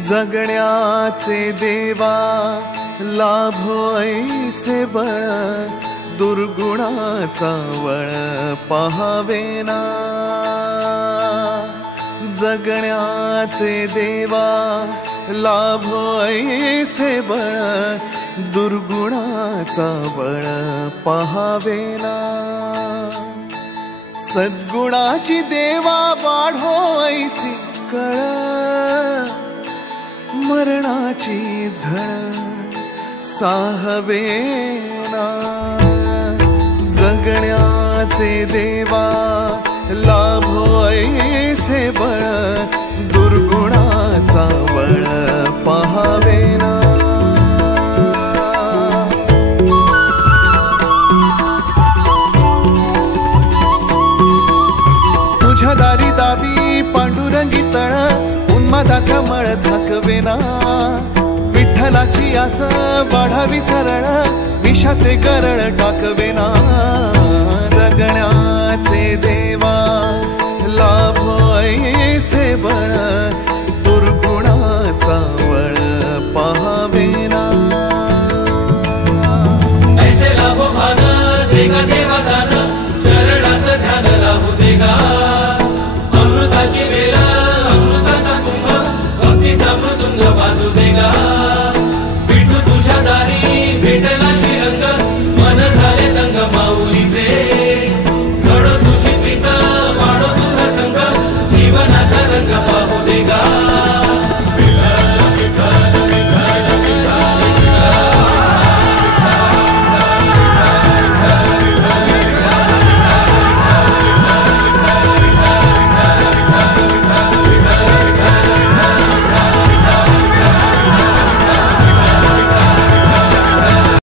जगण्याचे देवा लाभो ऐसे बळ, दुर्गुणाचा वळ पहावेना। जगण्याचे देवा लाभो ऐसे बळ, दुर्गुणाचा बळ पहावेना। सद्गुणाची देवा वाढो ऐसी कळ, मरणाची झळ साहवेना। जगण्याचे देवा लाभो ऐसे बळ, दुर्गुणाचा बळ पहावेना। तुझ्या दारी दावी पांडुरंगी तळ, उन्मादाचा मळ झाकवेना। विठ्ठलाची आस वाढावी सरळ, विषाचे गरळ टाकवेना। जगण्याचे देवा लाभो ऐसे बळ,